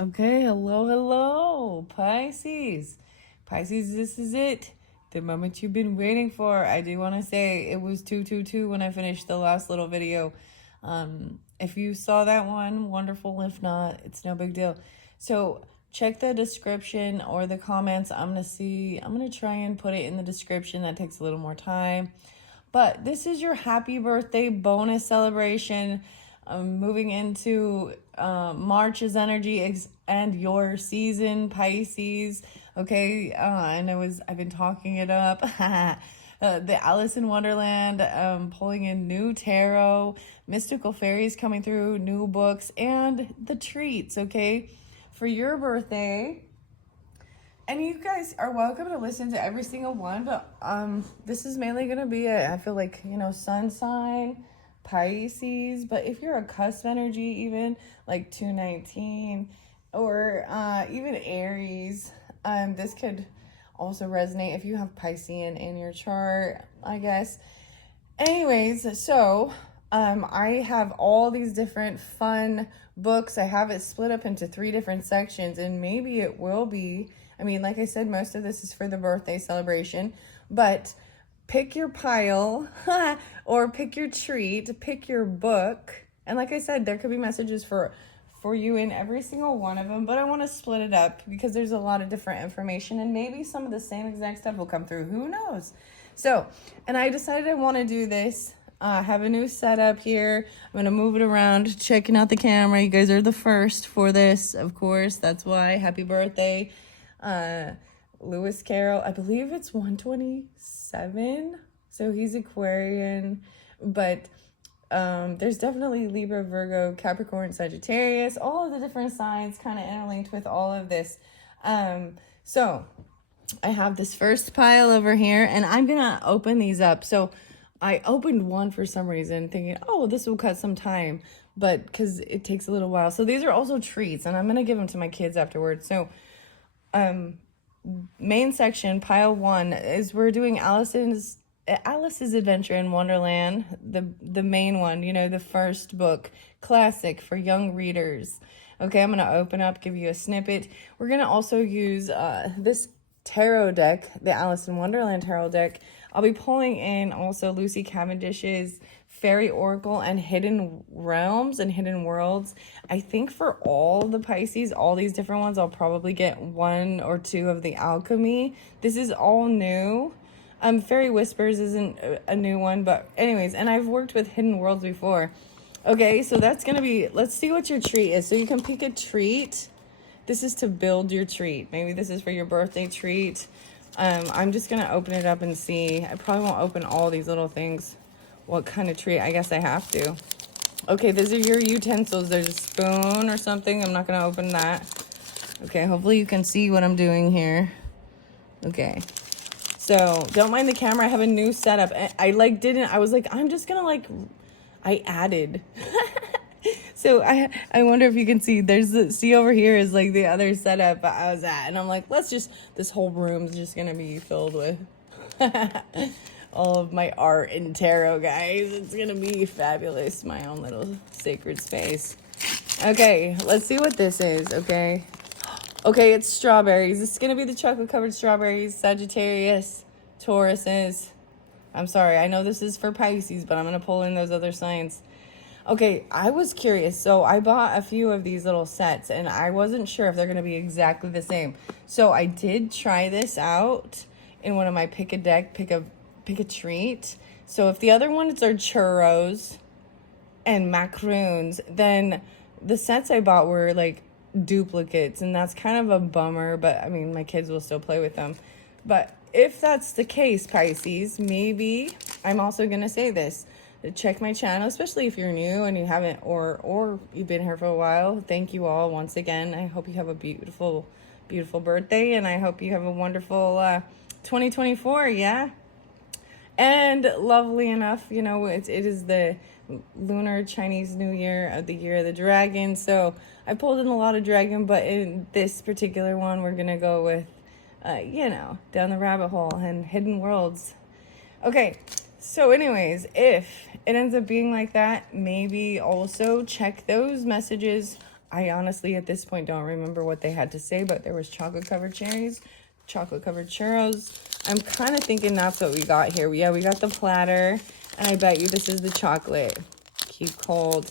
Okay, hello, Pisces. Pisces, this is it. The moment you've been waiting for. I do want to say it was 222 when I finished the last little video. If you saw that one, wonderful. If not, it's no big deal. So check the description or the comments. I'm going to try and put it in the description. That takes a little more time. But this is your happy birthday bonus celebration. Moving into March's energy and your season, Pisces. Okay, I've been talking it up. The Alice in Wonderland, pulling in new tarot, mystical fairies coming through, new books, and the treats, okay, for your birthday. And you guys are welcome to listen to every single one, but this is mainly going to be I feel like, sun sign, Pisces, but if you're a cusp energy, even like 219, or even Aries, this could also resonate if you have Piscean in your chart, I guess. Anyways, so I have all these different fun books. I have it split up into 3 different sections, and maybe it will be, like I said, most of this is for the birthday celebration, but pick your pile or pick your treat, pick your book. And like I said, there could be messages for you in every single one of them, but I want to split it up because there's a lot of different information, and maybe some of the same exact stuff will come through. Who knows? So, and I decided I want to do this. I have a new setup here. I'm going to move it around, checking out the camera. You guys are the first for this, of course. That's why. Happy birthday. Lewis Carroll, I believe it's 127. So he's Aquarian, but there's definitely Libra, Virgo, Capricorn, Sagittarius, all of the different signs kind of interlinked with all of this. So I have this first pile over here, and I'm going to open these up. So I opened one for some reason thinking, oh, this will cut some time, but because it takes a little while. So these are also treats, and I'm going to give them to my kids afterwards. So main section, pile 1, is we're doing Alice's Adventure in Wonderland, the main one, the first book, classic for young readers. Okay, I'm going to open up, give you a snippet. We're going to also use this tarot deck, the Alice in Wonderland tarot deck. I'll be pulling in also Lucy Cavendish's Fairy Oracle and Hidden Realms and Hidden Worlds. I think for all the Pisces, all these different ones, I'll probably get 1 or 2 of the Alchemy. This is all new. Fairy Whispers isn't a new one, but anyways, and I've worked with Hidden Worlds before. Okay, so that's going to be, let's see what your treat is. So you can pick a treat. This is to build your treat. Maybe this is for your birthday treat. I'm just going to open it up and see. I probably won't open all these little things. What kind of treat? I guess I have to. Okay, these are your utensils. There's a spoon or something. I'm not going to open that. Okay, hopefully you can see what I'm doing here. Okay. So, don't mind the camera. I have a new setup. I was like, I'm just going to I added. So I wonder if you can see, see over here is like the other setup I was at. And I'm like, this whole room's just going to be filled with all of my art and tarot, guys. It's going to be fabulous. My own little sacred space. Okay, let's see what this is, okay? Okay, it's strawberries. This is going to be the chocolate-covered strawberries, Sagittarius, Tauruses. I'm sorry, I know this is for Pisces, but I'm going to pull in those other signs. Okay, I was curious. So I bought a few of these little sets, and I wasn't sure if they're going to be exactly the same. So I did try this out in one of my pick a treat. So if the other ones are churros and macaroons, then the sets I bought were like duplicates, and that's kind of a bummer, but my kids will still play with them. But if that's the case, Pisces, maybe I'm also going to say this. Check my channel, especially if you're new and you haven't, or you've been here for a while. Thank you all once again. I hope you have a beautiful, beautiful birthday, and I hope you have a wonderful 2024, yeah? And lovely enough, it is the lunar Chinese New Year of the Year of the Dragon, so I pulled in a lot of dragon, but in this particular one, we're going to go with, down the rabbit hole and Hidden Worlds. Okay, so anyways, if it ends up being like that, maybe also check those messages I honestly at this point don't remember what they had to say, but there was chocolate covered cherries, chocolate covered churros. I'm kind of thinking that's what we got here. Yeah, we got the platter, and I bet you this is the chocolate. Keep cold.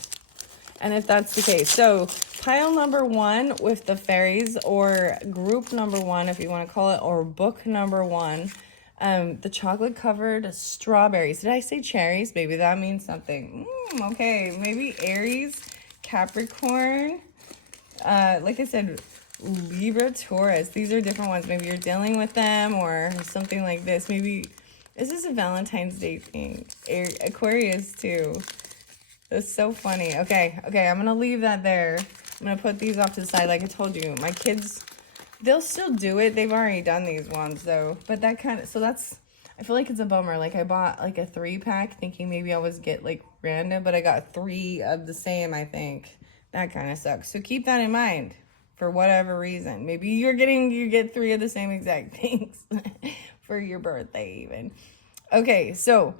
And if that's the case, so pile number 1 with the fairies, or group number 1 if you want to call it, or book number 1, the chocolate covered strawberries. Did I say cherries? Maybe that means something. Okay, maybe Aries, Capricorn, like I said, Libra, Taurus. These are different ones. Maybe you're dealing with them or something like this. Maybe this is a Valentine's Day thing. Aquarius too. That's so funny. Okay, I'm going to leave that there. I'm going to put these off to the side. Like I told you, my kids, they'll still do it. They've already done these ones, though. But that kind of, so that's, I feel like it's a bummer. Like, I bought, like, a 3-pack thinking maybe I was get, like, random. But I got 3 of the same, I think. That kind of sucks. So keep that in mind for whatever reason. Maybe you get 3 of the same exact things for your birthday, even. Okay, so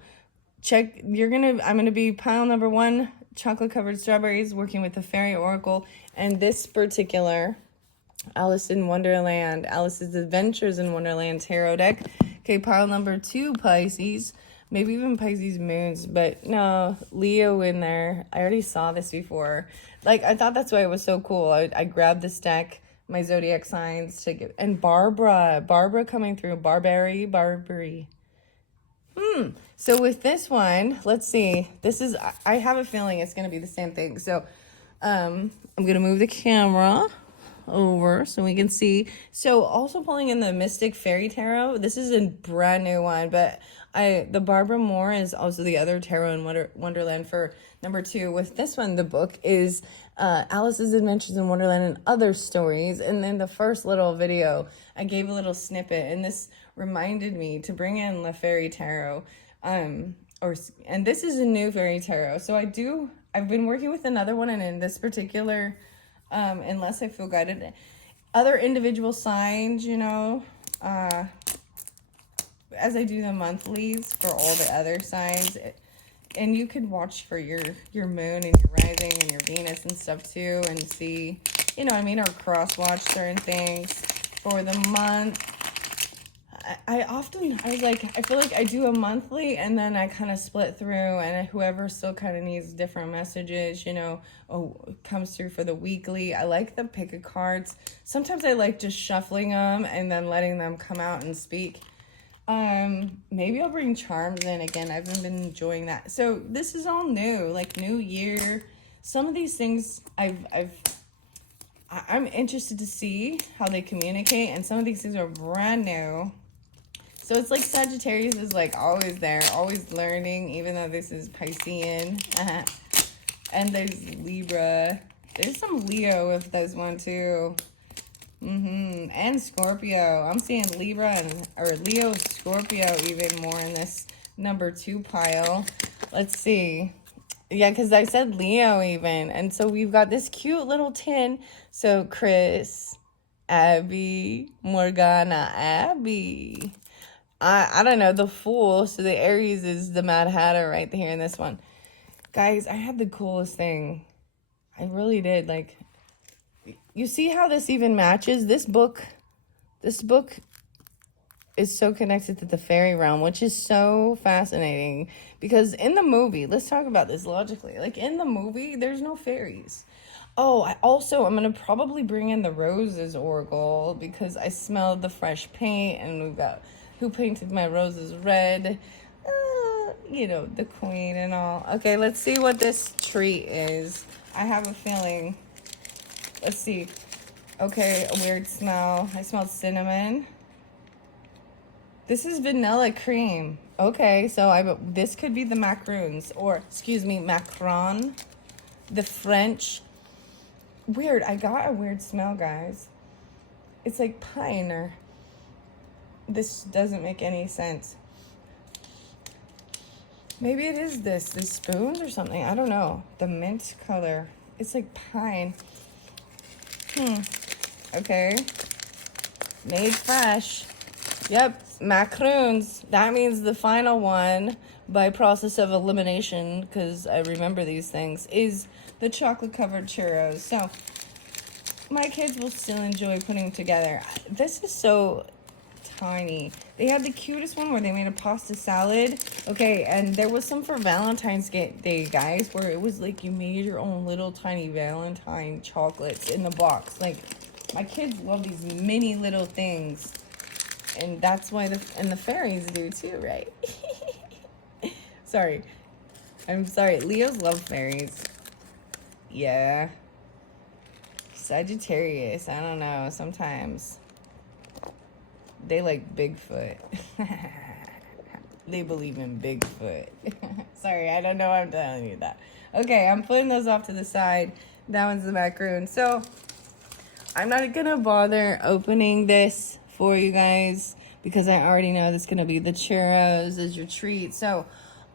check, I'm gonna be pile number 1, chocolate covered strawberries, working with the fairy oracle, and this particular Alice's Adventures in Wonderland tarot deck. Okay, pile number 2, Pisces, maybe even Pisces moons, but no, Leo in there. I already saw this before. Like, I thought that's why it was so cool. I grabbed this deck, my zodiac signs to get, and Barbara coming through, Barbary. So with this one, let's see. This is, I have a feeling it's going to be the same thing. So I'm going to move the camera over so we can see. So also pulling in the Mystic Fairy Tarot. This is a brand new one, but the Barbara Moore is also the other tarot in Wonderland for number 2. With this one, the book is Alice's Adventures in Wonderland and Other Stories. And then the first little video, I gave a little snippet, and this reminded me to bring in the Fairy Tarot. And this is a new Fairy Tarot. So I've been working with another one, and in this particular, unless I feel guided, other individual signs, you know, as I do the monthlies for all the other signs. And you could watch for your moon and your rising and your Venus and stuff too, and see, you know what I mean, or cross watch certain things for the month. I feel like I do a monthly, and then I kind of split through, and whoever still kind of needs different messages, you know, comes through for the weekly. I like the pick of cards. Sometimes I like just shuffling them and then letting them come out and speak. Maybe I'll bring charms in again. I've been enjoying that. So this is all new, like new year. Some of these things I'm interested to see how they communicate, and some of these things are brand new. So it's like Sagittarius is like always there, always learning, even though this is Piscean. And there's Libra. There's some Leo with this one too. And Scorpio. I'm seeing Libra or Leo, Scorpio even more in this number 2 pile. Let's see. Yeah, because I said Leo even. And so we've got this cute little tin. So Chris, Abby, Morgana, Abby. I don't know, the Fool. So the Aries is the Mad Hatter right here in this one. Guys, I had the coolest thing. I really did. Like, you see how this even matches? This book is so connected to the fairy realm, which is so fascinating. Because in the movie, let's talk about this logically. Like, in the movie, there's no fairies. Oh, I'm going to probably bring in the Roses Oracle, because I smelled the fresh paint, and we've got Who Painted My Roses Red, you know, the Queen and all. Okay, let's see what this treat is. I have a feeling. Let's see. Okay, a weird smell. I smelled cinnamon. This is vanilla cream. Okay, so this could be the macaroons, or excuse me, macaron, the French. Weird. I got a weird smell, guys. It's like pine, or this doesn't make any sense. Maybe it is the spoons or something. I don't know. The mint color. It's like pine. Okay. Made fresh. Yep. Macaroons. That means the final one, by process of elimination, because I remember these things, is the chocolate covered churros. So my kids will still enjoy putting together. This is so tiny. They had the cutest one where they made a pasta salad. Okay, and there was some for Valentine's Day, guys, where it was like you made your own little tiny Valentine chocolates in the box. Like, my kids love these mini little things. And that's why the fairies do too, right? Sorry. I'm sorry. Leos love fairies. Yeah. Sagittarius, I don't know. Sometimes they like Bigfoot. They believe in Bigfoot. Sorry, I don't know why I'm telling you that. Okay, I'm putting those off to the side. That one's the macaroon. So, I'm not going to bother opening this for you guys because I already know that's going to be the churros as your treat. So,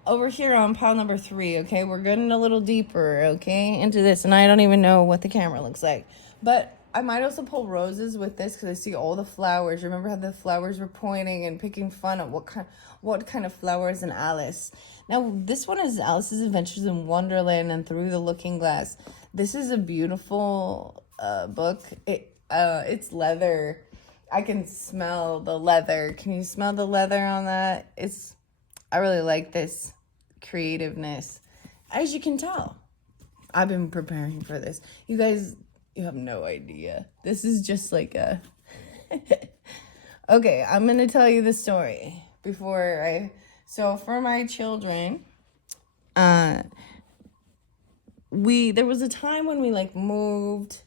over here on pile number 3, okay, we're getting a little deeper, okay, into this. And I don't even know what the camera looks like. But I might also pull roses with this because I see all the flowers. Remember how the flowers were pointing and picking fun at what kind of flowers in Alice. Now, this one is Alice's Adventures in Wonderland and Through the Looking Glass. This is a beautiful book. It's leather. I can smell the leather. Can you smell the leather on that? I really like this creativeness. As you can tell, I've been preparing for this. You guys, you have no idea. This is just like a... Okay, I'm going to tell you the story before So for my children, there was a time when we like moved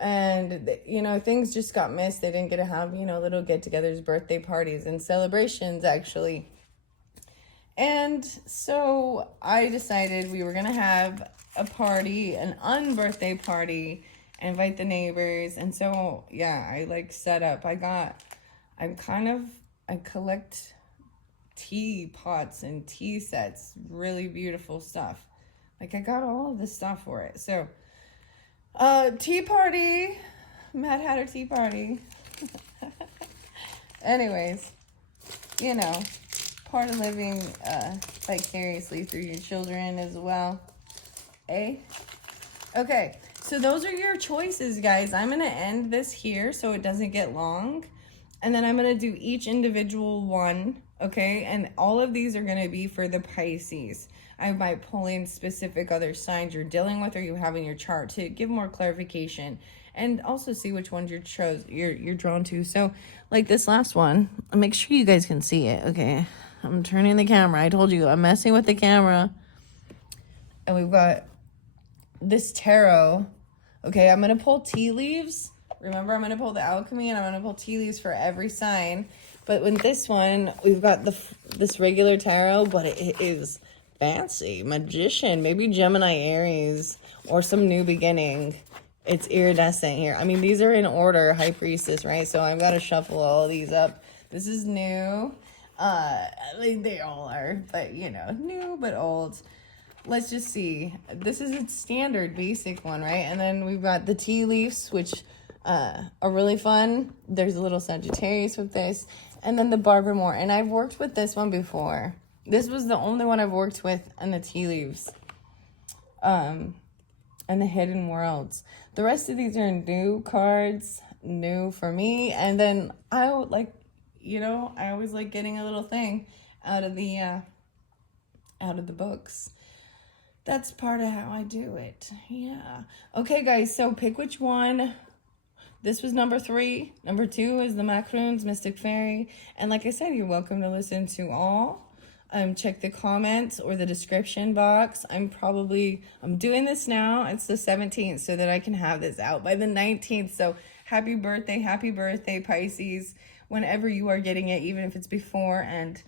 and, you know, things just got missed. They didn't get to have, you know, little get-togethers, birthday parties, and celebrations, actually. And so I decided we were going to have a party, an unbirthday party, invite the neighbors. And so, yeah, I like set up. I collect tea pots and tea sets, really beautiful stuff. Like, I got all of this stuff for it. So, tea party, Mad Hatter tea party. Anyways, you know, part of living vicariously through your children as well. Okay, so those are your choices, guys. I'm going to end this here so it doesn't get long. And then I'm going to do each individual one, okay? And all of these are going to be for the Pisces. I might pull in specific other signs you're dealing with or you have in your chart to give more clarification. And also see which ones you're drawn to. So, like this last one, make sure you guys can see it, okay? I'm turning the camera. I told you, I'm messing with the camera. And we've got this tarot. Okay, I'm going to pull tea leaves. Remember, I'm going to pull the alchemy and I'm going to pull tea leaves for every sign. But with this one, we've got this regular tarot, but it is fancy. Magician, maybe Gemini, Aries, or some new beginning. It's iridescent here. I mean, these are in order, High Priestess, right? So I've got to shuffle all of these up. This is new. They all are, but you know, new but old. Let's just see. This is a standard basic one, right? And then we've got the tea leaves, which are really fun. There's a little Sagittarius with this. And then the Barbara Moore. And I've worked with this one before. This was the only one I've worked with in the tea leaves. And the Hidden Worlds. The rest of these are new cards, new for me. And then I would like, you know, I always like getting a little thing out of the books. That's part of how I do it. Yeah. Okay, guys, so pick which one. This was number 3. Number 2 is the Macaroons, Mystic Fairy. And like I said, you're welcome to listen to all. Check the comments or the description box. I'm doing this now. It's the 17th so that I can have this out by the 19th. So happy birthday, Pisces, whenever you are getting it, even if it's before. And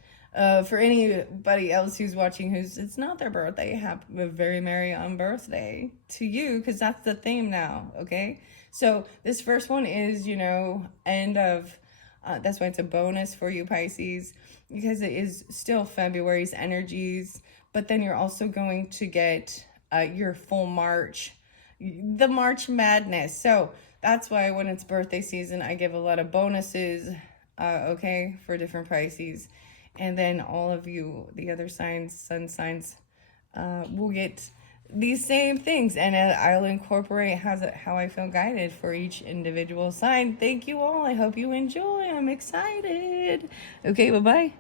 for anybody else who's watching it's not their birthday, have a very merry birthday to you, because that's the theme now, okay? So this first one is, you know, end of, that's why it's a bonus for you, Pisces, because it is still February's energies, but then you're also going to get your full March, the March Madness. So that's why when it's birthday season, I give a lot of bonuses, okay, for different Pisces. And then all of you, the other signs, sun signs, will get these same things, and I'll incorporate how I feel guided for each individual sign. Thank you all. I hope you enjoy. I'm excited. Okay, bye-bye.